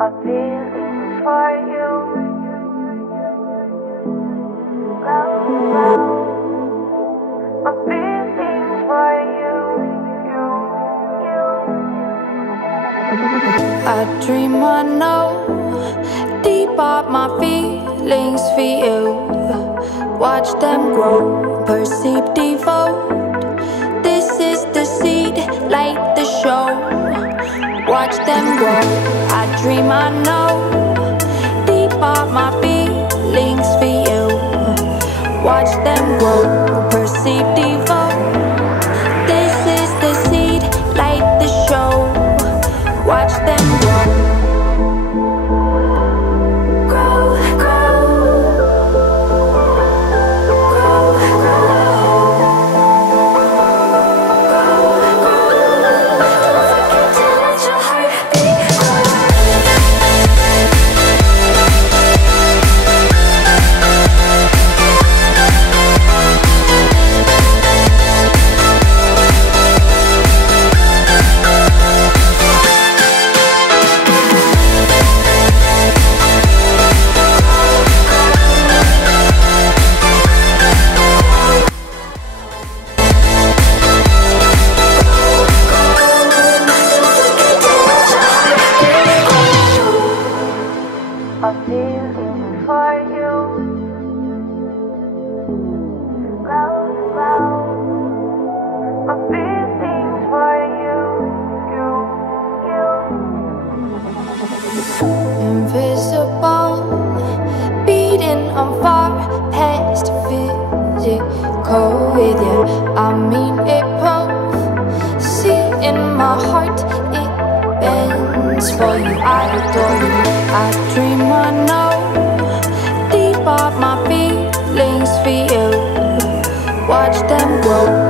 My feelings for you go round. My feelings for you. I dream I know deep up my feelings for you. Watch them grow, perceive, devote. This is the seed, light the show. Watch them grow. I dream I know deep up my feelings for you. Watch them grow, perceive, devote. This is the seed, light the show. Watch them grow. I'm feeling for you. Round and round. My feelings for you. Invisible, beating on far past physical with you. I mean it both. See in my heart it bends for you. I adore you. I dream I know deep of my feelings for you. Watch them grow.